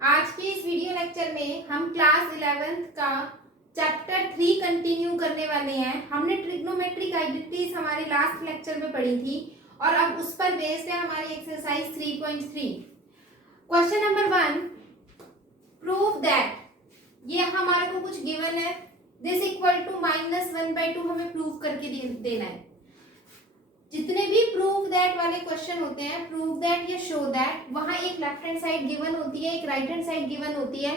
आज के इस वीडियो लेक्चर में हम क्लास 11th का चैप्टर 3 कंटिन्यू करने वाले हैं। हमने ट्रिग्नोमेट्रिक आइडेंटिटीज हमारे लास्ट लेक्चर में पढ़ी थी और अब उस पर बेस्ड है हमारी exercise 3.3। Question number 1, prove that, ये हमारे को कुछ गिवन है, दिस इक्वल टू -1/2 हमें प्रूव करके देना है। जितने भी प्रूव दैट वाले क्वेश्चन होते हैं, प्रूव दैट या शो दैट, वहां एक लेफ्ट हैंड साइड गिवन होती है, एक राइट हैंड साइड गिवन होती है।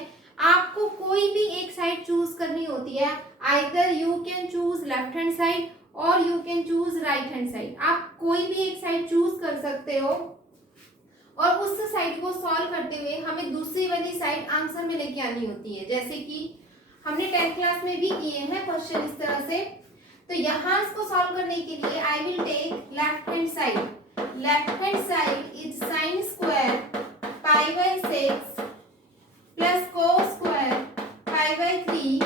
आपको कोई भी एक साइड चूज करनी होती है। Either you can choose left hand side और you can choose right hand side. आप कोई भी एक साइड चूज कर सकते हो और उस साइड को सॉल्व करते हुए हमें दूसरी वाली साइड आंसर में लेके आनी होती है। जैसे कि हमने 10th क्लास में भी किए हैं क्वेश्चन इस तरह से। तो यहाँ इसको सॉल्व करने के लिए I will take left hand side. Left hand side is sine square π/6 plus cos square π/3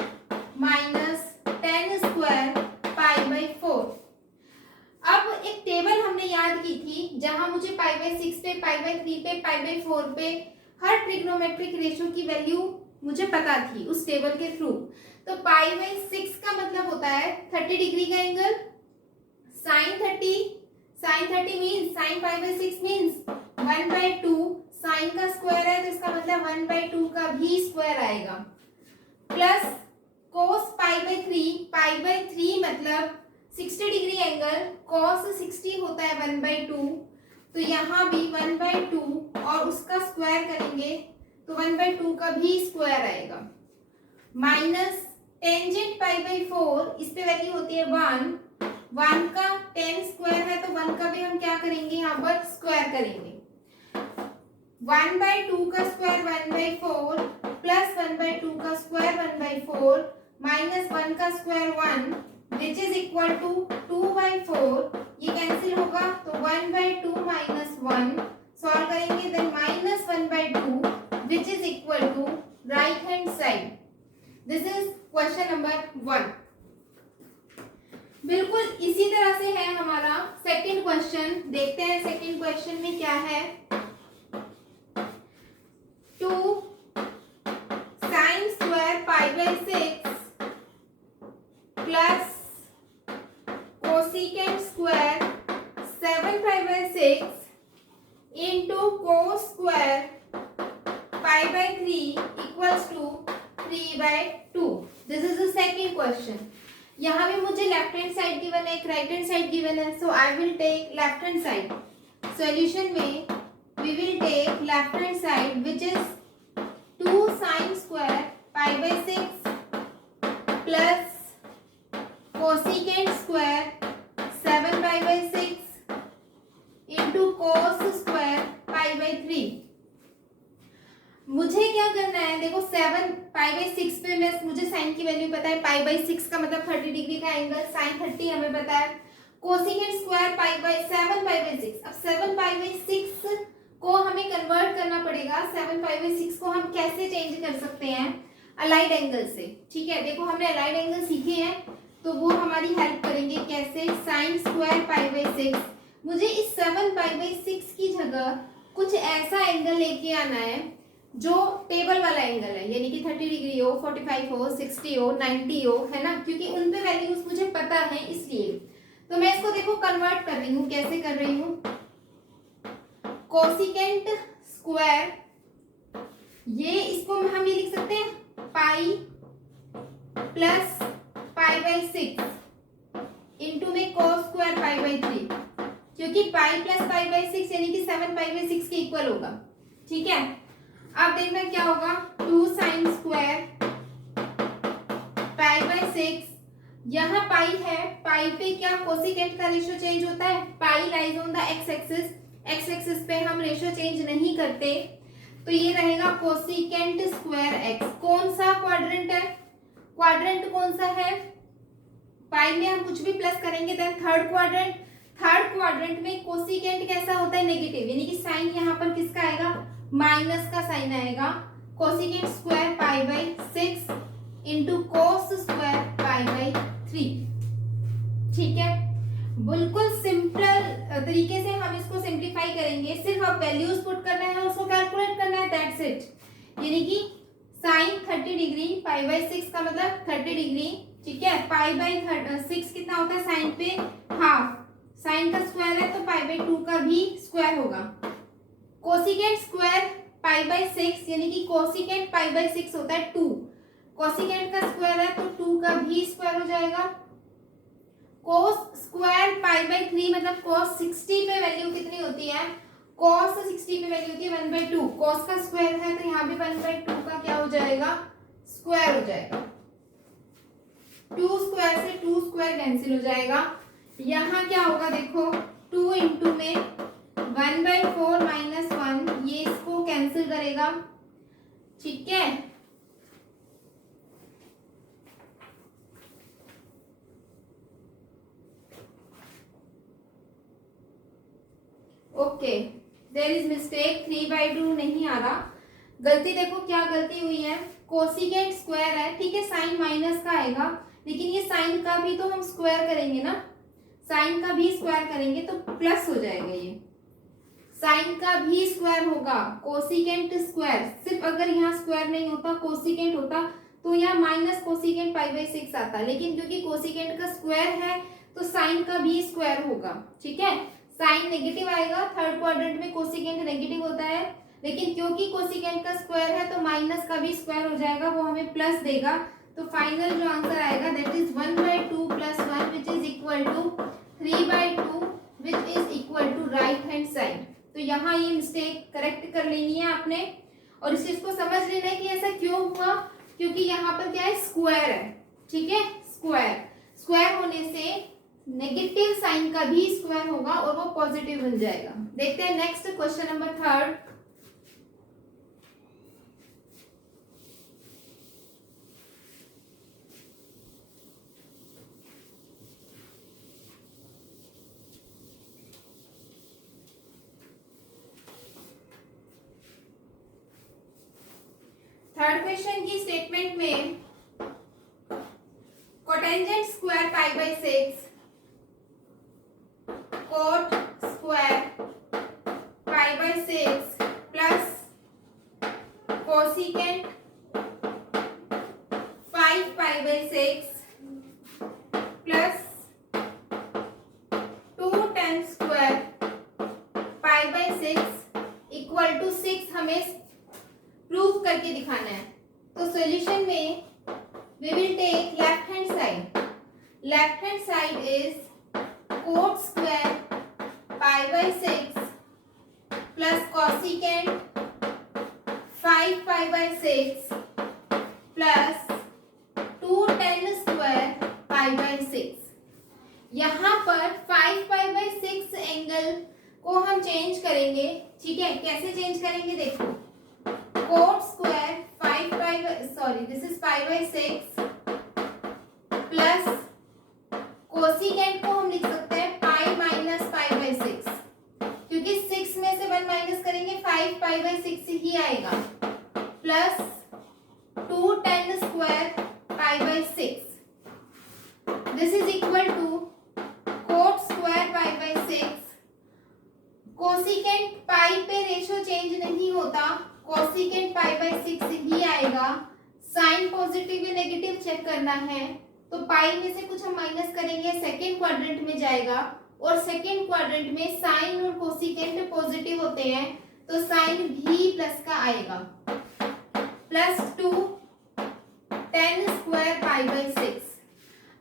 minus tan square π/4। अब एक टेबल हमने याद की थी जहां मुझे π/6 पे, π/3 पे, π/4 पे हर ट्रिग्नोमेट्रिक रेशियो की वैल्यू मुझे पता थी उस टेबल के थ्रू। तो π/6 का मतलब होता है 30 डिग्री का angle. sin 30 means sin π/6 means 1/2। Sine का स्क्वायर है तो इसका मतलब 1/2 का भी स्क्वायर आएगा। प्लस cos π/3 मतलब 60 डिग्री एंगल, cos 60 होता है 1/2, तो यहाँ भी 1/2 और उसका स्क्वायर करेंगे तो 1/2 का भी स्क्वायर आएगा। माइनस टेंजेंट π/4, इस पे वैल्यू होती है 1 का tan स्क्वायर है तो 1 का भी हम क्या करेंगे, यहाँ पर स्क्वायर करेंगे। 1/2 का स्क्वायर 1/4 प्लस 1/2 का स्क्वायर 1/4 माइनस 1 का square 1 which is equal to 2/4। ये कैंसिल होगा तो 1/2 माइनस 1 सॉल्व करेंगे, then minus 1/2 which is equal to right hand side. This is question number 1। बिल्कुल इसी तरह से है हमारा सेकंड क्वेश्चन। देखते हैं सेकंड क्वेश्चन में क्या है। 2 sin square π/6 plus cosecant square 7 π/6 into cos square π/3 equals to 3/2। This is the second question. यहाँ भी मुझे लेफ्ट हैंड साइड गिवन है, एक राइट हैंड साइड गिवन है, so I will take left hand side. Solution में we will take left hand side which is 2 sin square π/6 plus cosecant square 7 π/6 into cos square π/3। मुझे क्या करना है, देखो 7 π/6 पे मुझे साइन की वैल्यू पता है, π/6 का मतलब 30 डिग्री का एंगल, साइन 30 हमें पता है। Cosecant square 7 π/6। अब 7 π/6 को हमें कन्वर्ट करना पड़ेगा। 7 π/6 को हम कैसे चेंज कर सकते हैं, अलाइड एंगल से। ठीक है, देखो हमने अलाइड एंगल सीखे हैं तो वो हमारी हेल्प करेंगे। कैसे, साइन स्क्वायर π/6, मुझे इस 7 π/6 की जगह कुछ ऐसा एंगल लेके आना है जो टेबल वाला एंगल है, यानी कि 30 डिग्री हो, 45 हो, 60 हो, 90 हो, है ना, क्योंकि उन पे वैल्यूज मुझे पता है इसलिए। तो मैं इसको देखो कन्वर्ट कर रही हूँ। कैसे कर रही हूँ, कोसिकेंट स्क्वायर, ये इसको हम ये लिख सकते हैं पाई प्लस π/6 इंटू में कोस स्क्वायर π/3, क्योंकि पाई प्लस π/6 यानी कि 7 π/6 के इक्वल होगा। ठीक है, अब देखना क्या होगा, 2 sin स्क्वायर π/6, यहाँ पाई है, पाई पे क्या कोसिकेंट का रेशियो चेंज होता है, pi lies on the x axis, x axis पे हम रेशियो चेंज नहीं करते, तो ये रहेगा कोसिकेंट स्क्वायर एक्स। कौन सा क्वाड्रेंट है, क्वाड्रेंट कौन सा है, पाई में हम कुछ भी प्लस करेंगे, then third quadrant. Third quadrant में कोसिकेंट कैसा होता है, नेगेटिव, यानी कि साइन यहाँ पर किसका आएगा, माइनस का साइन आएगा। Cosecant square π/6 into cos square π/3। ठीक है, बिल्कुल सिंपल तरीके से हम इसको सिंप्लीफाई करेंगे। सिर्फ अब वैल्यूज पुट करना है, उसको कैलकुलेट करना है, दैट्स इट। यानी कि साइन 30 डिग्री पाई बाई 6 का मतलब 30 डिग्री, ठीक है। पाई बाई 6 कितना होता है साइन पे, हाफ। साइन का स्क्वायर है तो पाई बाई 2 का भी स्क्वायर होगा। कोसिकेंट स्क्वायर पाई बाई 6 यानी कि कोसिकेंट पाई बाई 6 होता है 2। कोसिकेंट का स्क्वायर है तो 2 का भी स्क्वायर हो जाएगा। कोस स्क्वायर पाई बाई 3 मतलब कोस 60 पे वैल्यू कितनी होती है, कोस 60 पे वैल्यू होती है 1/2। कोस का स्क्वायर है तो यहाँ भी 1/2 का क्या हो जाएगा, स्क्वायर हो जाएगा। 2 स्क्वायर से 2 स्क्वायर कैंसिल हो जाएगा। यहाँ क्या होगा देखो, 2 इंटू में 1/4 माइनस 1, ये इसको कैंसिल करेगा, ठीक है। ओके, देयर इज मिस्टेक, 3/2 नहीं आ रहा। गलती देखो क्या गलती हुई है, कोसिकेंट स्क्वायर है, ठीक है, साइन माइनस का आएगा, लेकिन ये साइन का भी तो हम स्क्वायर करेंगे ना, साइन का भी स्क्वायर करेंगे तो प्लस हो जाएगा। ये साइन का भी स्क्वायर होगा, कोसिकेंट स्क्वायर। सिर्फ अगर यहाँ स्क्वायर नहीं होता, कोसिकेंट होता तो यहाँ माइनस कोसिकेंट पाई बाई 6 आता, लेकिन क्योंकि कोसिकेंट का स्क्वायर है तो साइन का भी स्क्वायर होगा, ठीक है। साइन नेगेटिव आएगा, थर्ड क्वाड्रेंट में कोसिकेंट नेगेटिव होता है, लेकिन क्योंकि कोसिकेंट का स्क्वायर है तो माइनस का भी स्क्वायर हो जाएगा, वो हमें प्लस देगा। तो फाइनल जो आंसर आएगा that is 1/2 plus 1 which is equal to 3/2 which is equal to right hand side. तो यहाँ ये मिस्टेक करेक्ट कर लेनी है आपने, और इस चीज को समझ लेना है कि ऐसा क्यों हुआ, क्योंकि यहाँ पर क्या है, स्क्वायर है, ठीक है। स्क्वायर स्क्वायर होने से नेगेटिव साइन का भी स्क्वायर होगा और वो पॉजिटिव बन जाएगा। देखते हैं next question number 3। Third question की स्टेटमेंट में cotangent square pi by 6, cot square pi by 6 plus cosecant 5 pi by 6 plus 2 tan square pi by 6 equal to 6 हमें प्रूव करके दिखाना है। तो सॉल्यूशन में we will take left hand side. Left hand side is cot square pi by 6 plus cosecant 5 pi by 6 plus 2 tan square pi by 6। यहाँ पर 5 pi by 6 angle को हम चेंज करेंगे, ठीक है। कैसे चेंज करेंगे देखो, cot square 5 pi by, sorry this is pi by 6 plus cosecant को हम लिख सकते हैं पाई माइनस पाई बाई 6, क्योंकि 6 में से 1 माइनस करेंगे 5 पाई बाई 6 ही आएगा, plus 2 tan square pi by 6। This is equal to cot square pi by 6। Cosecant pi पे रेशियो चेंज नहीं होता, कोसिकेंट पाई बाई 6 ही आएगा। साइन पॉजिटिव या नेगेटिव चेक करना है तो पाई में से कुछ हम माइनस करेंगे, सेकेंड क्वाड्रेंट में जाएगा, और सेकेंड क्वाड्रेंट में साइन और कोसिकेंट पॉजिटिव होते हैं तो साइन भी प्लस का आएगा, plus 2 tan square pi by 6।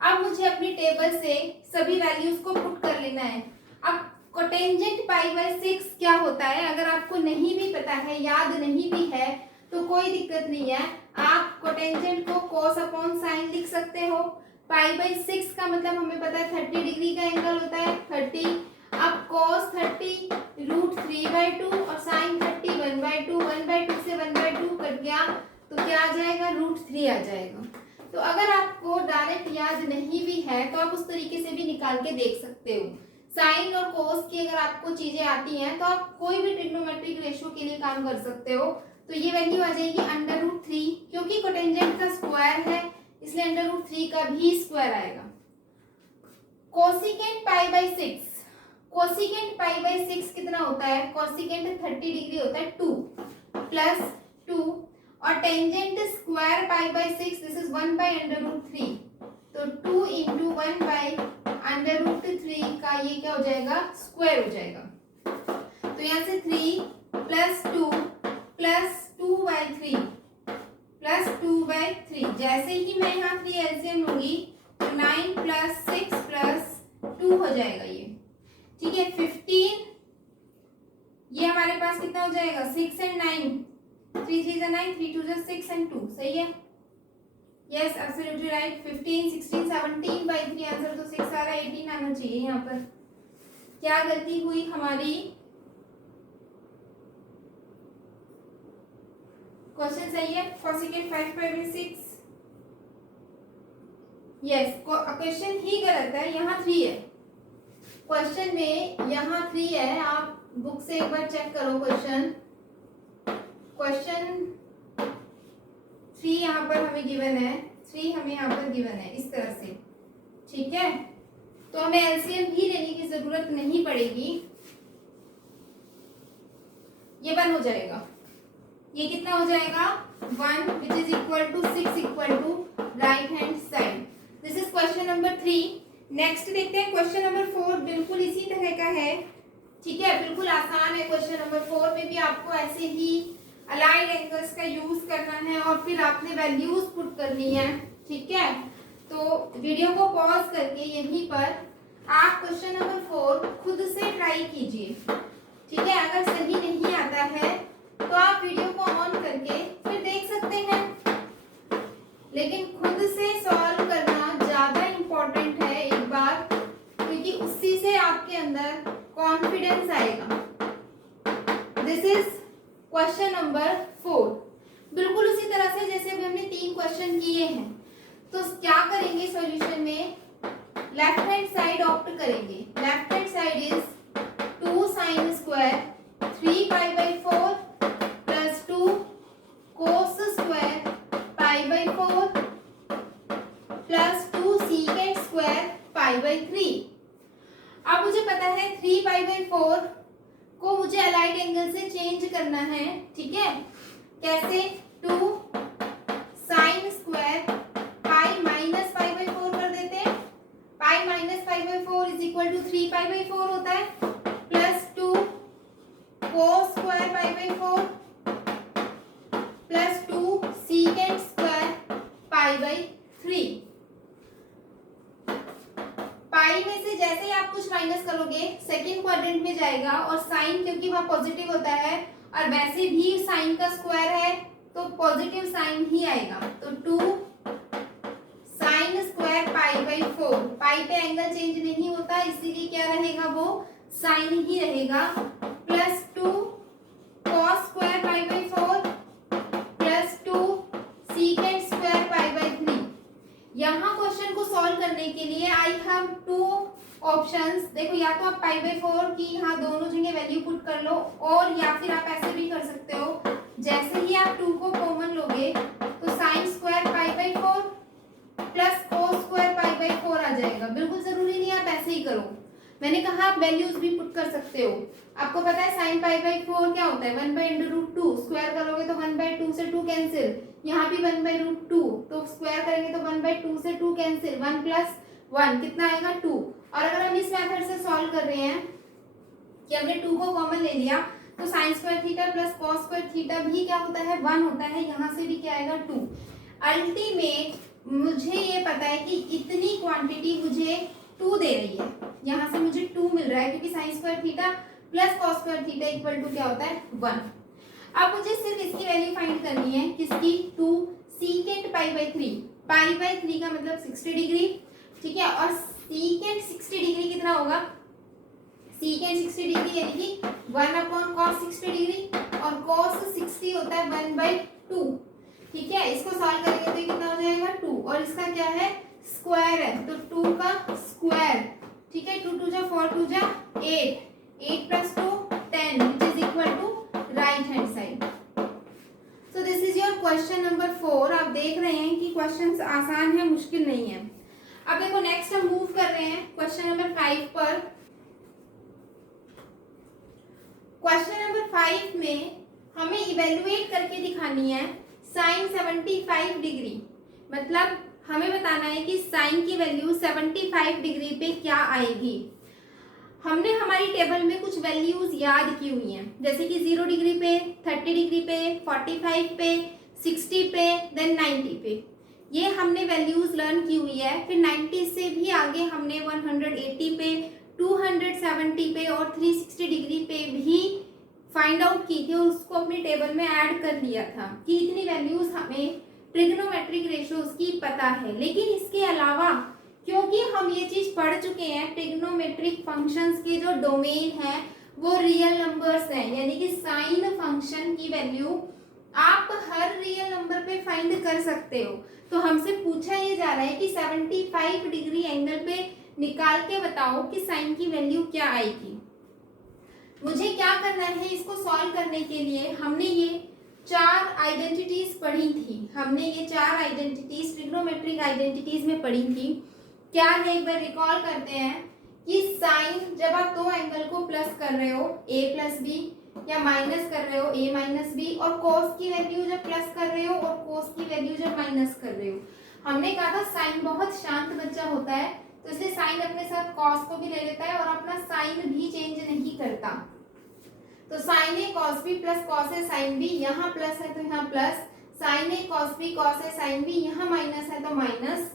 अब मुझे अपनी टेबल से सभी वैल्यूज को पुट कर लेना है। अब कोटेंजेंट पाई बाई 6 क्या होता है, अगर आपको नहीं भी पता है, याद नहीं भी है तो कोई दिक्कत नहीं है, आप कोटेंजेंट को cos अपॉन साइन लिख सकते हो। पाई बाई 6 का मतलब हमें पता है 30 डिग्री का एंगल होता है 30। अब cos 30 √3/2 और साइन 30 1/2, 1/2 से 1/2 कट गया तो क्या आ जाएगा, √3 आ जाएगा। तो अगर आपको डायरेक्ट याद नहीं भी है तो आप उस तरीके से भी निकाल के देख सकते हो। साइन और कोस की अगर आपको चीजें आती हैं तो आप कोई भी ट्रिग्नोमेट्रिक रेशियो के लिए काम कर सकते हो। तो ये वैल्यू आ जाएगी √3, क्योंकि कोटेंजेंट का स्क्वायर है इसलिए √3 का भी स्क्वायर आएगा। Cosecant pi by 6, cosecant pi by 6 कितना होता है, कोसिकेंट 30 डिग्री होता है 2 प्लस 2, और tangent square pi by 6 this is 1 by √3, तो 2 इंटू 1 बाय √3 का ये क्या हो जाएगा, स्क्वायर हो जाएगा। तो यहाँ से 3 प्लस 2 प्लस 2/3 प्लस 2/3, जैसे ही मैं यहाँ 3 एलसीएम लूंगी तो 9 प्लस 6 प्लस 2 हो जाएगा ये, ठीक है। 15, ये हमारे पास कितना हो जाएगा, 6 एंड 9, 3 3 जा 9, 3 2 जा 6 एंड 2, सही है, यस एब्सोल्युटली राइट। 15 16 17/3 आंसर तो 6 आ रहा है, 18 आना चाहिए यहाँ पर। क्या गलती हुई हमारी, क्वेश्चन सही है, कोसेकेंट 5/6, यस क्वेश्चन ही गलत है, यहाँ 3 है क्वेश्चन में, यहाँ 3 है, आप बुक से एक बार चेक करो क्वेश्चन 3 यहाँ पर हमें गिवन है, 3 हमें यहाँ पर गिवन है इस तरह से, ठीक है। तो हमें एलसीएम भी लेने की जरूरत नहीं पड़ेगी, ये 1 हो जाएगा, ये कितना हो जाएगा 1 which is equal to 6 equal to right hand side. This is question number 3। Next देखते हैं क्वेश्चन नंबर 4, बिल्कुल इसी तरह का है, ठीक है, बिल्कुल आसान है। क्वेश्चन नंबर 4 में भी आपको ऐसे ही अलाइंड एंगल्स का यूज करना है और फिर आपने वैल्यूज पुट करनी है, ठीक है। तो वीडियो को पॉज करके यहीं पर आप क्वेश्चन नंबर 4 खुद से ट्राई कीजिए, ठीक है। अगर सही नहीं आता है तो आप वीडियो को ऑन करके फिर देख सकते हैं, लेकिन खुद से सॉल्व करना ज्यादा इम्पोर्टेंट है एक बार, क्योंकि उसी से आपके अंदर कॉन्फिडेंस आएगा। दिस इज क्वेश्चन नंबर 4, बिल्कुल उसी तरह से जैसे अभी हमने 3 क्वेश्चन किए हैं। तो क्या करेंगे सॉल्यूशन में, लेफ्ट हैंड साइड ऑप्ट करेंगे। Left hand side is 2 sin square 3π/4 plus 2 cos square π/4 plus 2 secant square π/3। अब मुझे पता है 3π/4 को मुझे अलाइंड एंगल से चेंज करना है, ठीक है। कैसे, 2 sin स्क्वायर पाई माइनस π/4 कर देते हैं, pi minus π/4 is equal to 3π/4 होता है, plus 2 cos square π/4 plus 2 secant square π/3। Pi में से जैसे ही आप कुछ माइनस करोगे सेकेंड क्वाड्रेंट में जाएगा, और साइन क्योंकि वहां पॉजिटिव होता है और वैसे भी साइन का स्क्वायर है तो पॉजिटिव साइन ही आएगा। तो 2 sin स्क्वायर π/4, पाई पे एंगल चेंज नहीं होता इसीलिए क्या रहेगा, वो साइन ही रहेगा, plus 2 cos square π/4 plus 2 secant square π/3। यहाँ क्वेश्चन को सॉल्व करने के लिए आई हैव 2 ऑप्शंस। देखो, या तो आप π/4 की यहाँ दोनों जगह वैल्यू पुट कर लो, और या फिर आप ऐसे भी कर सकते हो, जैसे ही आप 2 को कॉमन लोगे तो sin square π/4 plus cos square π/4 आ जाएगा। बिल्कुल जरूरी नहीं आप ऐसे ही करो, मैंने कहा आप वैल्यूज भी पुट कर सकते हो। आपको पता है sin π/4 क्या होता है, 1/√2, स्क्वायर करोगे तो 1/2 से 2 कैंसिल, यहाँ भी 1/√2, तो स्क्वायर करेंगे तो 1/2 से 2 कैंसिल, 1 प्लस 1 कितना आएगा 2। और अगर हम इस मेथड से सॉल्व कर रहे हैं कि हमने 2 को कॉमन ले लिया तो sin square theta plus cos square theta भी क्या होता है 1 होता है, यहाँ से भी क्या आएगा 2। अल्टीमेट मुझे ये पता है कि इतनी क्वांटिटी मुझे 2 दे रही है, यहाँ से मुझे 2 मिल रहा है क्योंकि sin square theta plus cos square theta equal to क्या होता है 1। अब मुझे सिर्फ इसकी वैल्यू फाइंड करनी है, किसकी, 2 secant π/3, π/3 का मतलब 60 डिग्री, ठीक है। और secant 60 डिग्री कितना होगा, secant 60 डिग्री यानी कि 1/cos 60 डिग्री, और cos 60 होता है 1/2, ठीक है। इसको सॉल्व करेंगे तो कितना हो जाएगा 2, और इसका क्या है स्क्वायर है, तो 2 का स्क्वायर, ठीक है। 2 2 जा 4 2 जा 8, 8 plus 2 10 which is equal to right hand side. So this is your question number 4। आप देख रहे हैं कि क्वेश्चंस आसान है, मुश्किल नहीं है। अब देखो नेक्स्ट हम मूव कर रहे हैं क्वेश्चन नंबर 5 पर। क्वेश्चन नंबर 5 में हमें इवेल्युएट करके दिखानी है साइन 75 डिग्री, मतलब हमें बताना है कि साइन की वैल्यू 75 डिग्री पे क्या आएगी। हमने हमारी टेबल में कुछ वैल्यूज याद की हुई हैं, जैसे कि 0 डिग्री पे, 30 डिग्री पे, 45 पे, 60 पे, देन 90 पे। ये हमने वैल्यूज लर्न की हुई है। फिर 90 से भी आगे हमने 180 पे, 270 पे और 360 डिग्री पे भी फाइंड आउट की थी और उसको अपनी टेबल में ऐड कर लिया था कि इतनी वैल्यूज हमें ट्रिग्नोमेट्रिक रेशियोज की पता है। लेकिन इसके अलावा क्योंकि हम ये चीज पढ़ चुके हैं, ट्रिग्नोमेट्रिक फंक्शंस के जो डोमेन है वो रियल नंबर्स हैं, यानी कि साइन फंक्शन की वैल्यू आप हर रियल नंबर पे फाइंड कर सकते हो। तो हमसे पूछा ये जा रहा है कि 75 डिग्री एंगल पे निकाल के बताओ कि साइन की वैल्यू क्या आएगी। मुझे क्या करना है, इसको सॉल्व करने के लिए हमने ये 4 आइडेंटिटीज पढ़ी थी। हमने ये 4 आइडेंटिटीज ट्रिग्नोमेट्रिक आइडेंटिटीज में पढ़ी थी। क्या है, एक बार रिकॉल करते हैं कि साइन जब आप दो एंगल को प्लस कर रहे हो a प्लस बी या माइनस कर रहे हो a माइनस बी, और कॉस की वैल्यू जब प्लस कर रहे हो और कॉस की वैल्यू जब माइनस कर रहे हो। हमने कहा था साइन बहुत शांत बच्चा होता है, तो इसलिए साइन अपने साथ कॉस को भी ले लेता है और अपना साइन भी चेंज नहीं करता। तो sign A cos B plus cos A sine B, यहाँ प्लस है तो यहाँ plus, sign A cos B cos A sine B, यहाँ माइनस है तो माइनस।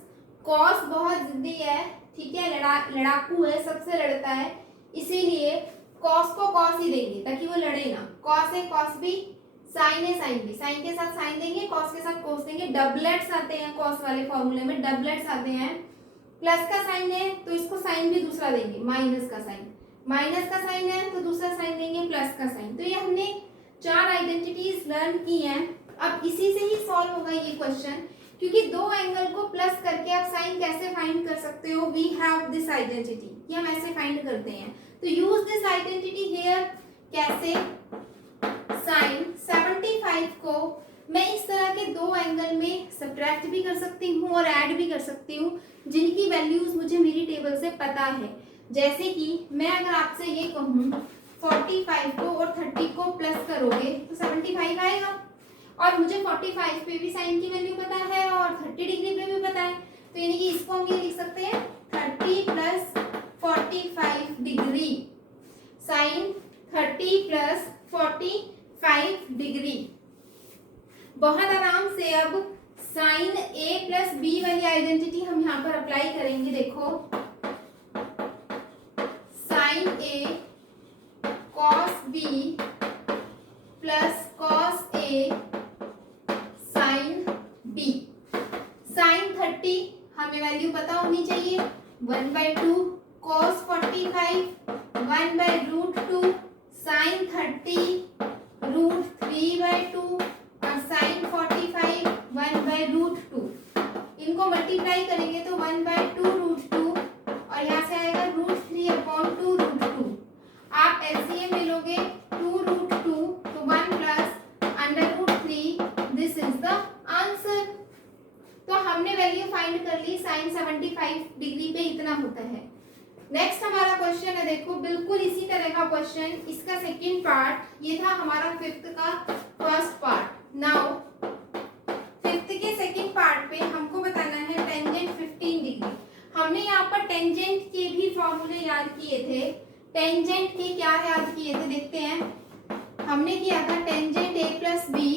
कॉस बहुत जिद्दी है, ठीक है, लड़ाकू है, सबसे लड़ता है, इसीलिए कॉस को कॉस ही देंगे ताकि वो लड़े ना। Cos A cos B, sign A sine B, sign के साथ साइन देंगे, कॉस के साथ कॉस देंगे। डबलेट्स आते हैं कॉस वाले फॉर्मूले में, डबलेट्स आते हैं। प्लस का साइन है तो इसको साइन भी दूसरा देंगे, माइनस का साइन, माइनस का साइन है तो दूसरा साइन देंगे प्लस का साइन। तो ये हमने 4 आइडेंटिटीज लर्न की हैं। अब इसी से ही सॉल्व होगा ये क्वेश्चन, क्योंकि दो एंगल को प्लस करके आप साइन कैसे फाइंड कर सकते हो। वी हैव दिस आइडेंटिटी, ये हम ऐसे फाइंड करते हैं। तो यूज दिस आइडेंटिटी हियर। कैसे, साइन 75 को मैं इस तरह के दो एंगल में सब्ट्रैक्ट भी कर सकती हूँ और ऐड भी कर सकती हूँ, जिनकी वैल्यूज मुझे मेरी टेबल से पता है। जैसे कि मैं अगर आपसे ये कहूँ 45 को और 30 को प्लस करोगे तो 75 आएगा, और मुझे 45 पे भी साइन की वैल्यू पता है और 30 डिग्री पे भी पता है। तो यानी कि इसको हम ये लिख सकते हैं 30 plus 45 degree, sine 30 plus 45 degree. बहुत आराम से अब साइन ए प्लस बी वाली आइडेंटिटी हम यहाँ पर अप्लाई करेंगे। देखो, sine A cos B plus cos A sine B. Sine 30 हमें वैल्यू पता होनी चाहिए, 1/2 cos 45 1/√2 साइन 30 √3/2 और साइन 45 1/√2। इनको मल्टीप्लाई करेंगे तो 1/2√2 और यहाँ से आएगा √3/2√2। आप एलसीएम ले लोगे 2√2 तो 1 plus √3, this is the answer. तो हमने वैल्यू फाइंड कर ली, साइन 75 डिग्री पे इतना होता है। नेक्स्ट हमारा क्वेश्चन है, देखो बिल्कुल इसी तरह का क्वेश्चन, इसका सेकंड पार्ट, ये था हमारा 5th का फर्स्ट पार्ट। नाउ 5th के सेकंड पार्ट पे हमको बताना है टेंजेंट 15 डिग्री। हमने यहाँ पर टेंजेंट के भी फॉर्मूले याद किए थे। टेंजेंट के क्या याद किए थे देखते हैं। हमने किया था tangent A plus B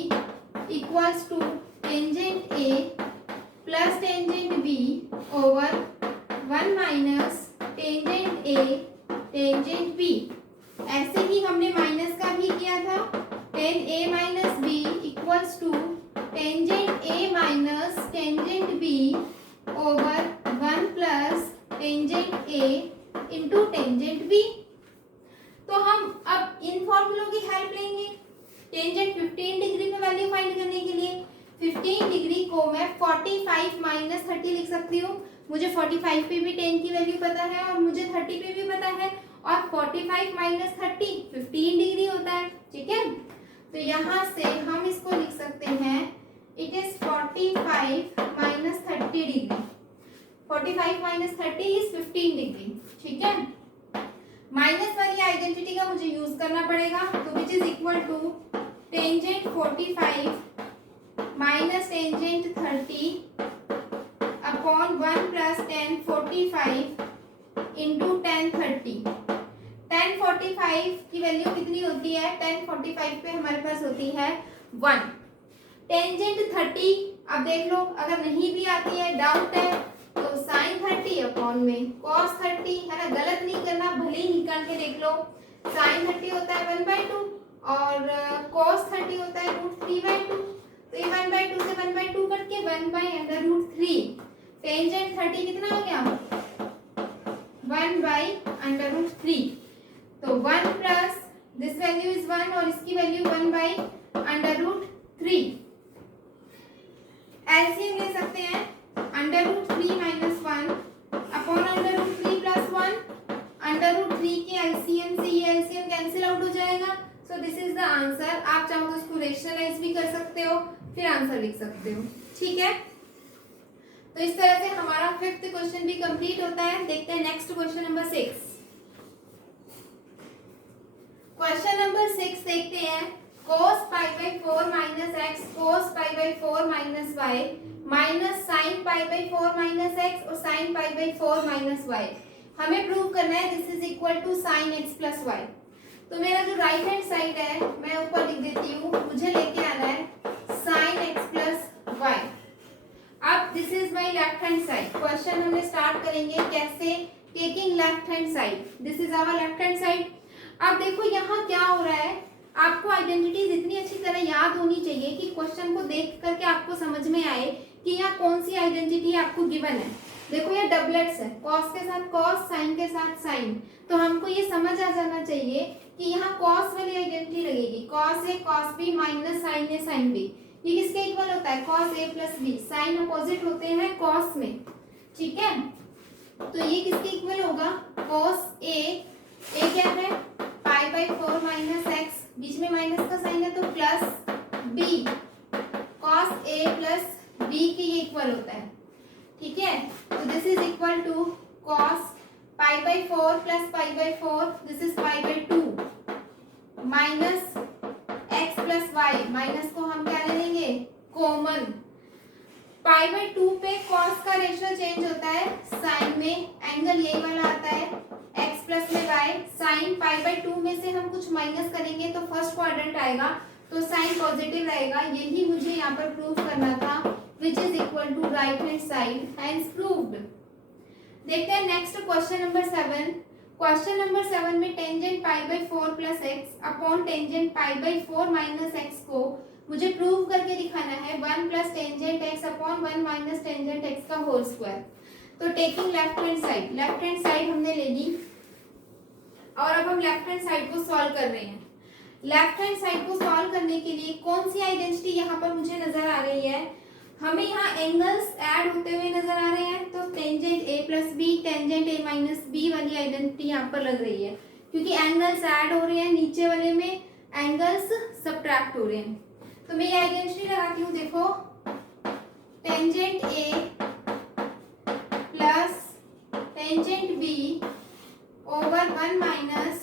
equals to tangent A plus tangent B over 1 minus tangent A tangent B. ऐसे ही हमने माइनस का भी किया था, tan A minus B equals to tangent A minus tangent B over 1 plus tangent A into tangent B. तो हम अब इन फॉर्मूलों की हेल्प लेंगे टेंजेंट 15 डिग्री पे वैल्यू फाइंड करने के लिए। 15 डिग्री को मैं 45 माइनस 30 लिख सकती हूँ। मुझे 45 पे भी 10 की वैल्यू पता है और मुझे 30 पे भी पता है, और 45 माइनस 30 15 डिग्री होता है, ठीक है। तो यहाँ से हम इसको लिख सकते हैं, it is 45 minus 30 degree. 45 minus 30 is 15 degree, ठीक है। माइनस वाली आइडेंटिटी का मुझे यूज करना पड़ेगा, तो which is equal to tangent 45 minus tangent 30 upon 1 plus tan 45 into tan 30। Tan 45 की वैल्यू कितनी होती है? टेन 45 पे हमारे पास होती है 1। टेंजेंट 30 अब देख लो, अगर नहीं भी आती है, डाउट है, तो साइन 30 अपॉन में कॉस 30, है ना, गलत नहीं करना, भले ही निकाल के देख लो। साइन 30 होता है 1/2 और कॉस 30 होता है √3/2। तो ये 1/2 से 1/2 कट के 1/√3। टेंजेंट 30 कितना हो गया? 1/√3। तो 1 प्लस दिस वैल्यू इज 1 और इसकी वैल्यू 1/√3। एलसीएम ले सकते हैं, √3 - 1 अपॉन √3 + 1। √3 के एलसीएम से ये एलसीएम कैंसिल आउट हो जाएगा। सो दिस इज द आंसर। आप चाहो तो इसको रेशनलाइज भी कर सकते हो, फिर आंसर लिख सकते हो। ठीक है, तो इस तरह से हमारा 5th क्वेश्चन भी कंप्लीट होता है। देखते हैं next question number 6। Question number 6 देखते हैं। cos π/4 - x cos π/4 - y minus sin π/4 - x और sin π/4 - y हमें प्रूव करना है this is equal to sin x + y। तो मेरा जो राइट हैंड साइड है मैं ऊपर लिख देती हूँ, मुझे लेके आना है sin x + y। अब this is my left hand side. Question हमने स्टार्ट करेंगे कैसे? Taking left hand side, this is our left hand side. अब देखो यहाँ क्या हो रहा है, आपको आइडेंटिटीज इतनी अच्छी तरह याद होनी चाहिए कि क्वेश्चन को देख करके आपको समझ में आए कि यहाँ कौन सी आइडेंटिटी आपको गिवन है। देखो ये डबलेट्स है, कॉस के साथ कॉस, साइन के साथ साइन। तो हमको ये समझ आ जाना चाहिए कि यहाँ कॉस वाली आइडेंटिटी लगेगी, cos A cos B minus sign A sine B. ये किसके इक्वल होता है? Cos A plus B. Sign opposite होते हैं कॉस में, ठीक है। तो ये किसके इक्वल होगा? कॉस ए क्या है? π/4 - x, बीच में माइनस का साइन है तो plus B, cos A plus B के ये इक्वल होता है, ठीक है। तो this is equal to cos π/4 + π/4, this is π/2 minus x + y, minus को हम क्या ले लेंगे? कॉमन। π/2 पे कॉस का रेशियो चेंज होता है साइन में, एंगल यही वाला आता है x + में y। साइन π/2 में से हम कुछ माइनस करेंगे तो फर्स्ट क्वाड्रेंट आएगा, तो साइन पॉजिटिव रहेगा। यही मुझे यहाँ पर प्रूव करना था, which is equal to right hand side, hence proved. देखते हैं next question number 7। Question number 7 में tangent π/4 + x upon tangent π/4 - x को मुझे प्रूव करके दिखाना है 1 + tangent x upon 1 - tangent x का होल स्क्वायर। तो टेकिंग लेफ्ट हैंड साइड हमने ले ली और अब हम लेफ्ट हैंड साइड को सॉल्व कर रहे हैं। लेफ्ट हैंड साइड को सॉल्व करने के लिए कौन सी आइडेंटिटी यहाँ पर मुझे नजर आ रही है? हमें यहाँ एंगल्स ऐड होते हुए नजर आ रहे हैं, तो tangent a + b, tangent a - b वाली आइडेंटिटी यहाँ पर लग रही है, क्योंकि एंगल्स ऐड हो रहे हैं, नीचे वाले में एंगल्स सब्ट्रैक्ट हो रहे हैं। तो मैं ये आइडेंटिटी लगाती हूँ, देखो tangent a plus tangent b over 1 minus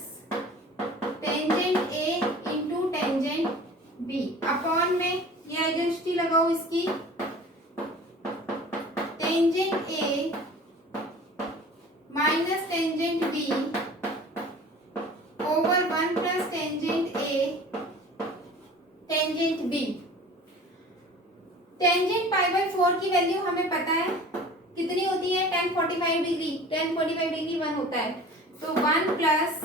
tangent a into tangent b upon में ये आइडेंटिटी लगाओ इसकी, tangent a minus tangent b over 1 plus tangent a tangent b। Tangent π/4 की वैल्यू हमें पता है कितनी होती है? tan 45 degree. tan 45 डिग्री 1 होता है, तो 1 प्लस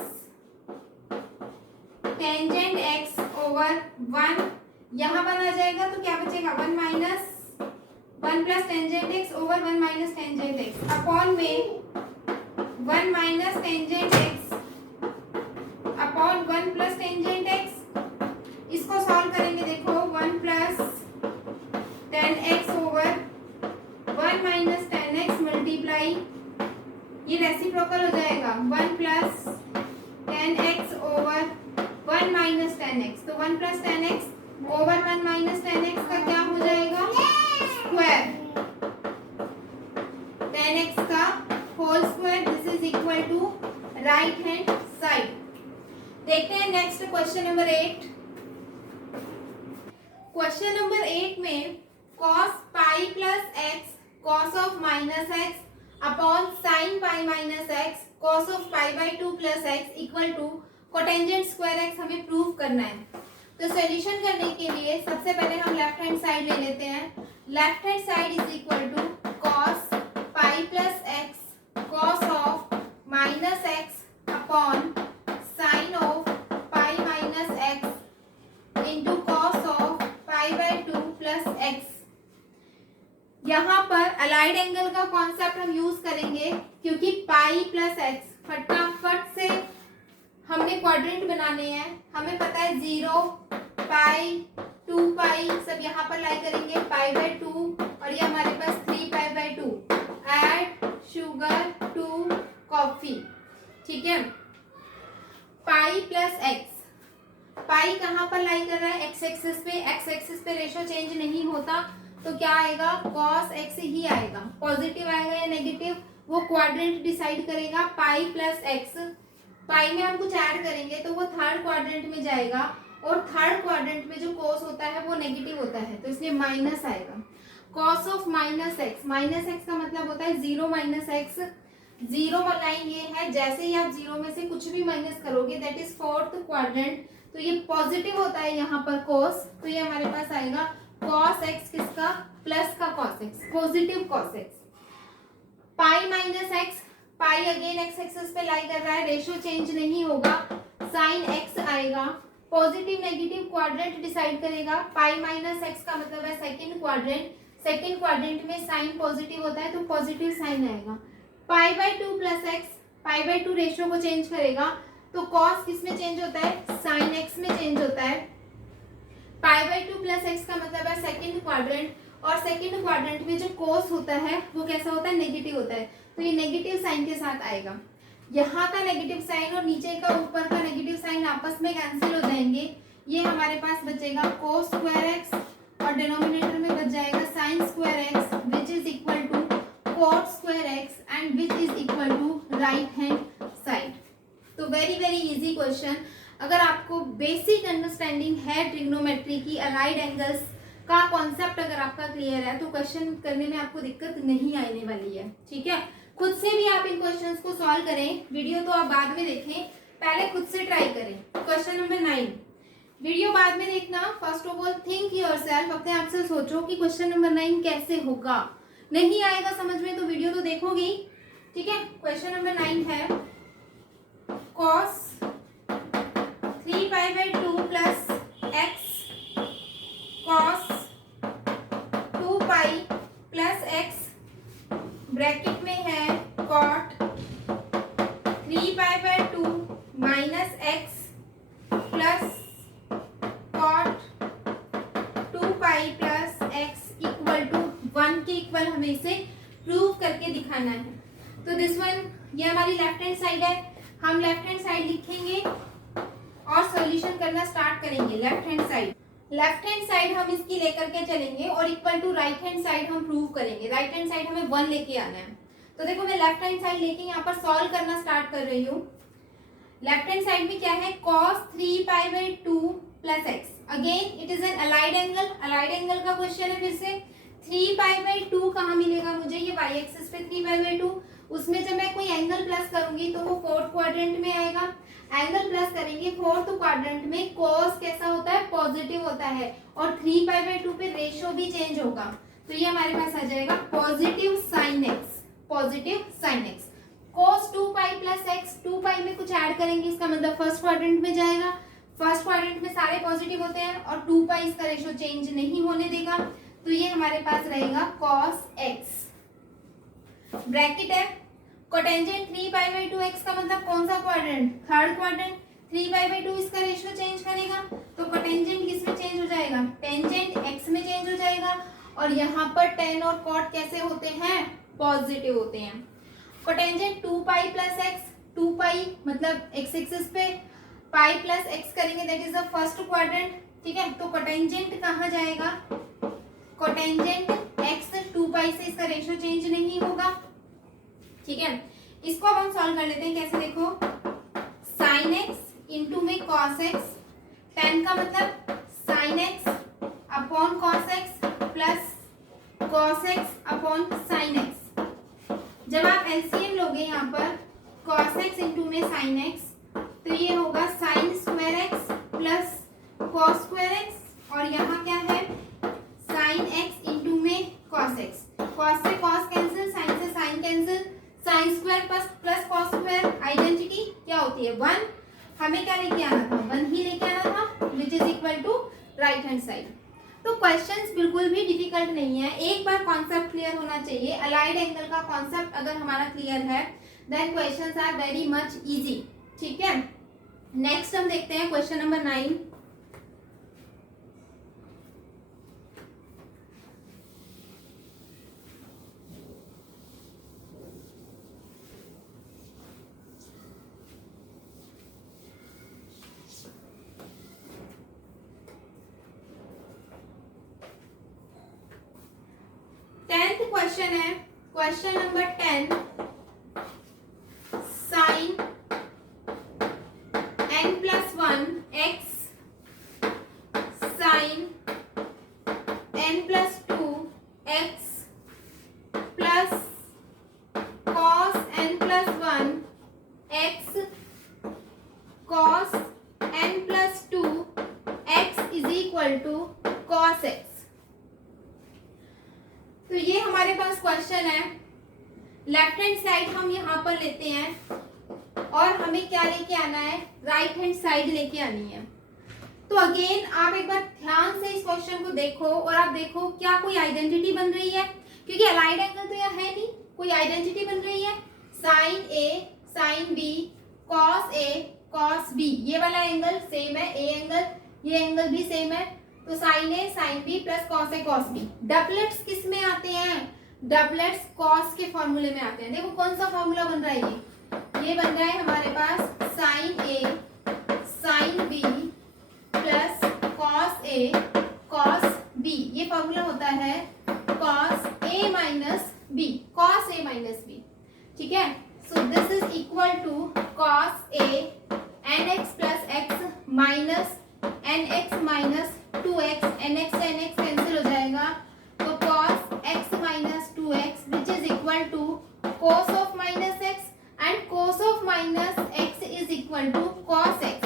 टेंजेंट x ओवर 1, यहाँ 1 आ जाएगा तो क्या बचेगा? 1 minus 1 plus tangent x over 1 minus tangent x upon में 1 minus tangent x upon 1 plus tangent x। इसको सॉल्व करेंगे, देखो 1 plus tan x over 1 minus tan x multiply, ये रेसिप्रोकल हो जाएगा 1 plus tan x over 1 minus tan x। तो 1 plus tan x over 1 minus tan x का क्या हो जाएगा? स्क्वायर, tan x का whole square. This is equal to right hand side. देखते हैं next question number 8। Question number 8 में cos pi plus X cos of minus X upon sine pi minus X cos of pi by two plus X equal to cotangent square X हमें prove करना है। तो solution करने के लिए सबसे पहले हम लेफ्ट हैंड साइड ले लेते हैं। Left hand side is equal to cos pi plus X cos of minus X upon sine of pi minus X into cos of pi by two plus X. यहाँ पर allied angle का concept हम use करेंगे क्योंकि पाई plus x फटाफट से हमने quadrant बनाने हैं। हमें पता है 0 पाई 2 पाई सब यहाँ पर लाई करेंगे पाई बाई 2 और ये हमारे पास 3 pi by 2 add sugar to coffee. ठीक है, पाई प्लस एक्स पाई कहाँ पर लाई कर रहा है एक्स एक्सिस पे। एक्स एक्सिस पे रेशो चेंज नहीं होता तो क्या आएगा कॉस एक्स ही आएगा। पॉजिटिव आएगा या नेगेटिव वो क्वाड्रेंट डिसाइड करेगा। पाई प्लस एक्स पाई में हम कुछ ऐड करेंगे तो वो थर्ड क्वाड्रेंट में जाएगा और थर्ड क्वाड्रेंट में जो कॉस होता है वो नेगेटिव होता है तो इसलिए माइनस आएगा। कॉस ऑफ माइनस एक्स का मतलब होता है 0 माइनस एक्स। 0 लाइन ये है, जैसे ही आप 0 में से कुछ भी माइनस करोगे दैट इज फोर्थ क्वाड्रेंट तो ये पॉजिटिव होता है यहाँ पर कॉस। तो ये हमारे पास आएगा कॉस एक्स किसका प्लस का cos x, positive cos x. पाई माइनस एक्स पाई अगेन एक्स एक्सिस पे लाई कर रहा है, रेशियो चेंज नहीं होगा। साइन एक्स आएगा, पॉजिटिव नेगेटिव क्वाड्रेंट डिसाइड करेगा। पाई माइनस एक्स का मतलब है सेकंड क्वाड्रेंट। सेकंड क्वाड्रेंट में साइन पॉजिटिव होता है तो पॉजिटिव साइन आएगा। पाई by two plus x pi by two ratio को चेंज करेगा तो कॉस किस में चेंज होता है साइन एक्स में चेंज होता है। पाई बाई टू प्लस एक्स का मतलब है सेकंड क्वाड्रेंट और सेकंड क्वाड्रेंट में जो कोस होता है वो कैसा होता है नेगेटिव होता है तो ये नेगेटिव साइन के साथ आएगा। यहाँ का नेगेटिव साइन और नीचे का ऊपर का नेगेटिव साइन आपस में कैंसिल हो जाएंगे। ये हमारे पास बचेगा कोस स्क्वायर एक्स और डिनोमिनेटर में बच जाएगा sine square X which is equal to cot square X and which is equal to right hand side. तो वेरी वेरी इजी क्वेश्चन। अगर आपको बेसिक अंडरस्टैंडिंग है ट्रिग्नोमेट्री की, अलाइड एंगल्स का कॉन्सेप्ट अगर आपका क्लियर है तो क्वेश्चन करने में आपको दिक्कत नहीं आने वाली है। ठीक है, खुद से भी आप इन क्वेश्चंस को सॉल्व करें। वीडियो तो आप बाद में देखें, पहले खुद से ट्राई करें। क्वेश्चन नंबर 9 वीडियो बाद में देखना। First of all think yourself, अपने आप से सोचो कि क्वेश्चन नंबर 9 कैसे होगा। नहीं आएगा समझ में तो वीडियो तो देखोगे ही। ठीक है, क्वेश्चन नंबर 9 है cos 3 pi by 2 plus X cos 2 pi plus X bracket में है cot 3 pi by 2 minus X plus cot 2 pi plus X equal to 1 के इक्वल हमें इसे प्रूव करके दिखाना है। तो दिस वन ये हमारी लेफ्ट हैंड साइड है। हम लेफ्ट हैंड साइड लिखेंगे और सॉल्यूशन करना स्टार्ट करेंगे। लेफ्ट हैंड साइड हम इसकी लेकर के चलेंगे और equal to right hand side हम प्रूव करेंगे। राइट हैंड साइड हमें 1 लेके आना है। तो देखो मैं लेफ्ट हैंड साइड लेके यहाँ पर सॉल्व करना स्टार्ट कर रही हूँ। लेफ्ट हैंड साइड में क्या है cos 3 pi by 2 plus x. Again it is an allied angle. Allied angle का क्वेश्चन है। फिर से 3 पाई बाई 2 कहाँ मिलेगा मुझे, ये वाई एक्सिस पे 3 पाई बाई 2। उसमें जब मैं कोई एंगल प्लस करूंगी तो वो फोर्थ क्वाड्रेंट में आएगा। एंगल प्लस करेंगे फोर्थ क्वाड्रेंट में, कॉस कैसा होता है पॉजिटिव होता है और 3 पाई बाई 2 पे रेशियो भी चेंज होगा तो ये हमारे पास आ जाएगा positive sine x. Positive sine x cos 2 pi plus x 2 पाई में कुछ ऐड करेंगे इसका मतलब फर्स्ट क्वाड्रेंट में जाएगा। फर्स्ट क्वाड्रेंट में सारे पॉजिटिव होते हैं और 2 पाई इसका रेशियो चेंज नहीं होने देगा तो ये हमारे पास रहेगा cos x। ब्रैकेट है कोटेंजेंट 3 पाई बाई 2 x का मतलब कौन सा quadrant, third quadrant. 3 pi by 2 इसका रेशियो चेंज करेगा तो कोटेंजेंट किस में चेंज हो जाएगा, टेंजेंट x में चेंज हो जाएगा। और यहाँ पर टेन और कॉट कैसे होते हैं, पॉजिटिव होते हैं। कोटेंजेंट 2 पाई प्लस एक्स, 2 पाई मतलब x एक्सिस पे पाई प्लस x करेंगे that is the first quadrant. ठीक है, तो कोटेंजेंट कहाँ जाएगा, कोटेंजेंट x 2 पाई से इसका रेशियो चेंज नहीं होगा। ठीक है, इसको अब हम सॉल्व कर लेते हैं। कैसे देखो, साइन एक्स इंटू में कॉस एक्स, टेन का मतलब sine x upon cos x plus cos x upon sin x। जब आप एलसीएम लोगे यहाँ पर cos x इंटू में sin x, तो ये होगा sin square x plus cos square x, और यहाँ क्या है sin x इंटू में cos x। cos से cos कैंसिल, sin से sin cancel, sin square plus cos square identity क्या होती है 1। हमें क्या लेके आना था 1 ही लेके आना था, which is equal to right hand side. तो क्वेश्चंस बिल्कुल भी डिफिकल्ट नहीं है, एक बार कॉन्सेप्ट क्लियर होना चाहिए। अलाइड एंगल का कॉन्सेप्ट अगर हमारा क्लियर है then questions are very much easy. ठीक है, नेक्स्ट हम देखते हैं क्वेश्चन नंबर 9। क्वेश्चन है question number 10, sine n+1 x sine n+2 x plus cos n+1 x cos n+2 x is equal to cos x। तो ये हमारे पास क्वेश्चन है। लेफ्ट हैंड साइड हम यहाँ पर लेते हैं और हमें क्या लेके आना है, राइट हैंड साइड लेके आनी है। तो अगेन आप एक बार ध्यान से इस क्वेश्चन को देखो और आप देखो क्या कोई आइडेंटिटी बन रही है, क्योंकि अलाइड एंगल तो यह है नहीं, कोई आइडेंटिटी बन रही है। Sign A sine B cos A cos B, ये वाला एंगल सेम है, ए एंगल, ये एंगल भी सेम है। तो sign A sine B plus cos A cos B. Doublets किस में आते हैं, डबलेट्स कॉस के फॉर्मूले में आते हैं। देखो कौन सा फॉर्मूला बन रहा है, ये बन रहा है हमारे पास sine A sine B plus cos A cos B. ये फॉर्मूला होता है cos A minus B, cos A minus B. ठीक है, so this is equal to cos A n X plus X minus n X minus 2x, nx से nx cancel हो जाएगा, तो cos x minus 2x which is equal to cos of minus x and cos of minus x is equal to cos x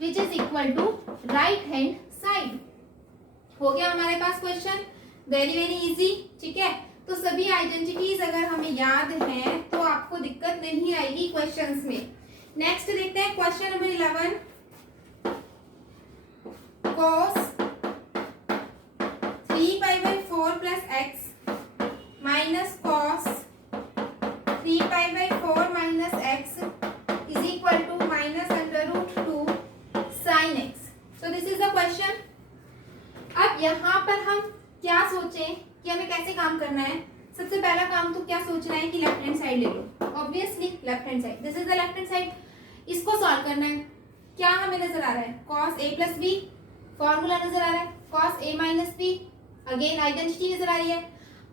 which is equal to right hand side. हो गया हमारे पास question, very very easy. ठीक है, तो सभी identities अगर हमें याद हैं तो आपको दिक्कत नहीं आएगी क्वेश्चंस में। नेक्स्ट देखते हैं question number 11, cos 3π/4 plus x minus cos 3π/4 minus x is equal to -√2 sin x। So this is the question. अब यहाँ पर हम क्या सोचें कि हमें कैसे काम करना है। सबसे पहला काम तो क्या सोचना है कि लेफ्ट हैंड साइड ले लो, obviously left hand side, this is the left hand side. इसको सॉल्व करना है। क्या हमें नजर आ रहा है, cos a plus b, formula नजर आ रहा है cos a minus b, again identity नजर आ रही है।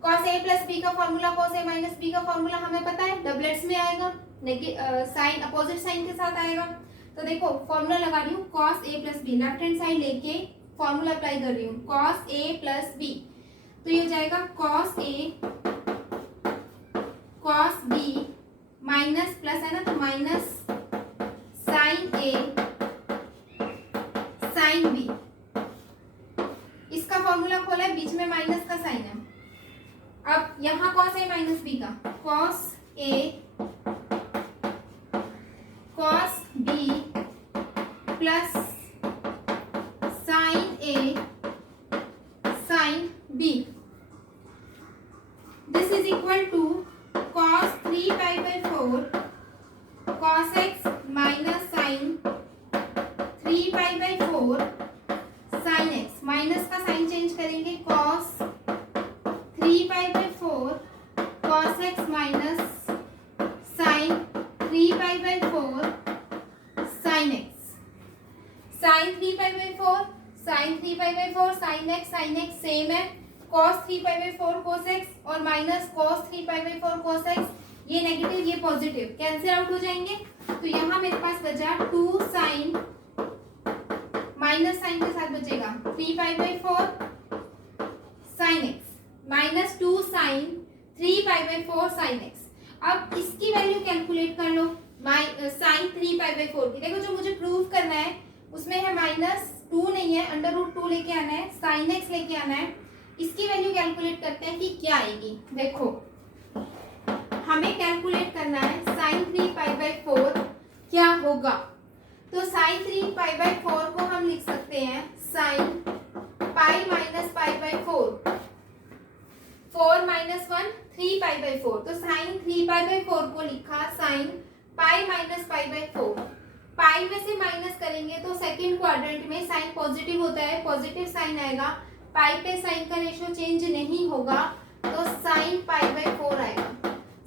cos a प्लस b का formula cos a minus b का फॉर्मूला हमें पता है, डबलेट्स में आएगा, साइन अपोजिट साइन के साथ आएगा। तो देखो फॉर्मूला लगा रही हूँ cos a plus b, left hand side लेके फॉर्मूला अप्लाई कर रही हूँ cos a प्लस b, तो ये हो जाएगा cos a cos b minus plus है ना, तो minus sine a sine b। इसका फॉर्मूला खोला है, बीच में माइनस का साइन है। अब यहाँ cos a माइनस b का cos a cos b plus sine a sine b, this is equal to cos 3π/4 cos x minus sine 3π/4 sin x, minus का साइन चेंज करेंगे cos 3π/4 cos x minus sin 3π/4 sin x, sin 3π/4 sin 3π/4 sin x same है, cos 3π/4 cos x और minus cos 3π/4 cos x, ये negative ये positive cancel out हो जाएंगे। तो यहाँ मेरे पास बचा 2 sin माइनस साइन के साथ बचेगा 3π/4 sin x -2 sine 3π/4 sine x. अब इसकी वैल्यू कैलकुलेट कर लो, साइन 3π/4 की। देखो जो मुझे प्रूव करना है उसमें है -2 नहीं है, √2 लेके आना है, साइन एक्स लेके आना है। इसकी वैल्यू कैलकुलेट करते हैं कि क्या आएगी। देखो हमें कैलकुलेट करना है साइन 3π/4 क्या होगा। तो साइन 3π/4 को हम लिख सकते हैं साइन पाई माइनस π/4, 4 - 1 3π/4। तो साइन 3π/4 को लिखा साइन पाई माइनस π/4। पाई में से माइनस करेंगे तो सेकंड क्वाड्रेंट में साइन पॉजिटिव होता है, पॉजिटिव साइन आएगा। पाई पे साइन का रेशियो चेंज नहीं होगा, तो साइन π/4 आएगा।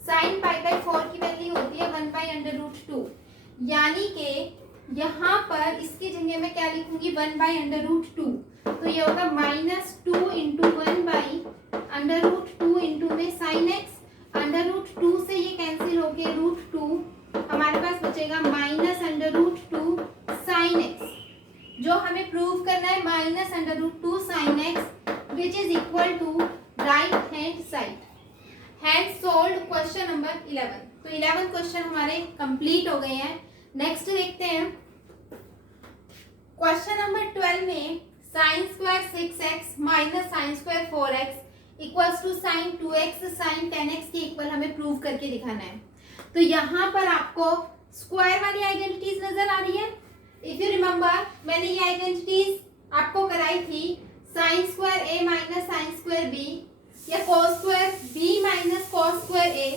साइन π/4 की वैल्यू होती है 1/√2, यानी कि यहाँ पर इसकी जगह में क्या लिखूंगी 1/√2। तो ये होगा -2 × 1/√2 इंटू में साइन एक्स, √2 से ये कैंसिल होके √2 हमारे पास बचेगा -√2 साइन एक्स। जो हमें प्रूव करना है -√2 sine X which is equal to right hand side. Hand sold question number 11। तो 11 क्वेश्चन हमारे कंप्लीट हो गए हैं। नेक्स्ट देखते हैं क्वेश्चन नंबर 12 में sine square 6x minus sine square 4x equals to sine 2x sine 10x के equal हमें प्रूव करके दिखाना है। तो यहाँ पर आपको स्क्वायर वाली आइडेंटिटीज नजर आ रही है। इफ यू रिमेम्बर मैंने ये आइडेंटिटीज आपको कराई थी, sine square a minus sine square b या cos square b minus cos square a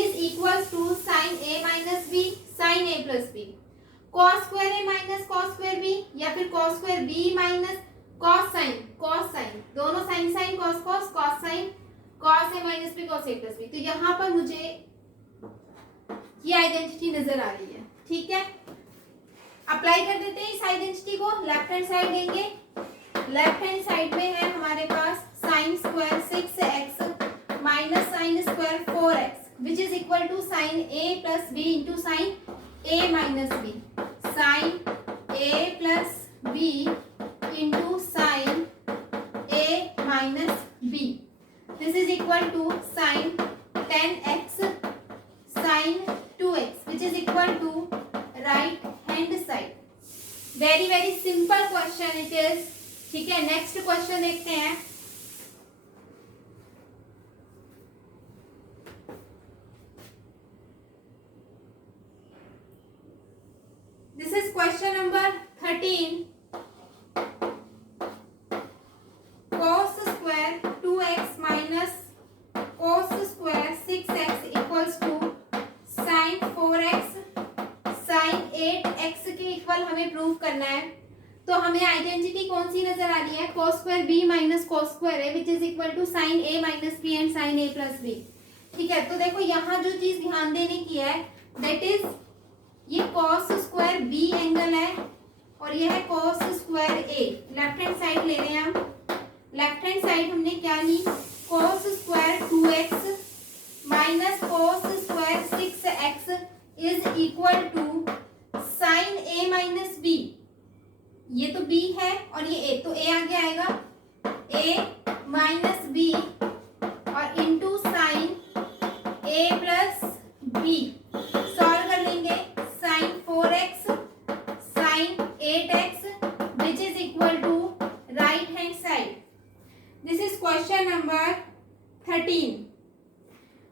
is equal to sine a minus b sine a plus b। cos square a minus cos square b या फिर cos square b minus cos sine, दोनों sine sine cos sine cos a minus b cos a plus b। तो यहाँ पर मुझे ये identity नजर आ रही है, ठीक है। अप्लाई कर देते हैं इस आइडेंटिटी को। लेफ्ट हैंड साइड देंगे, लेफ्ट हैंड साइड में है हमारे पास sine square 6x minus sine square 4x which is equal to sine a plus b into sine a minus b, sine a plus b into sine a minus b। This is equal to sine 10x sine 2x which is equal to right hand side। very simple question it is, ठीक है। Next question देखते हैं। This is question number 13। cos square 2x minus cos square 6x equals to sine 4x sine 8x के equal हमें prove करना है। तो हमें आइडेंटिटी कौन सी नजर आ रही है, cos square b minus cos square a which is equal to sine a minus b and sine a plus b, ठीक है। तो देखो यहाँ जो चीज ध्यान देने की है दैट इज ये cos स्क्वायर b एंगल है और ये है cos square a। Left hand side ले रहे हैं हम। लेफ्ट हैंड साइड हमने क्या ली, cos square 2x minus cos square 6x is equal to sine a minus b। ये तो b है और ये a, तो a आगे आएगा a माइनस b और into sine a plus b। Solve कर लेंगे sine 4x sine 8x which is equal to right hand side. This is question number 13।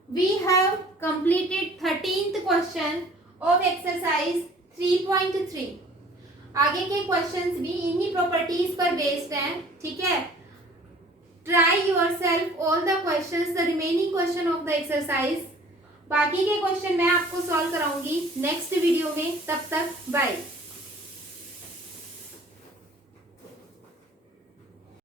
We have completed 13th question of exercise 3.3। आगे के questions भी इन्हीं properties पर based हैं, ठीक है। Try yourself all the questions, the remaining question of the exercise. बाकी के क्वेश्चन मैं आपको सॉल्व कराऊंगी नेक्स्ट वीडियो में। तब तक बाय।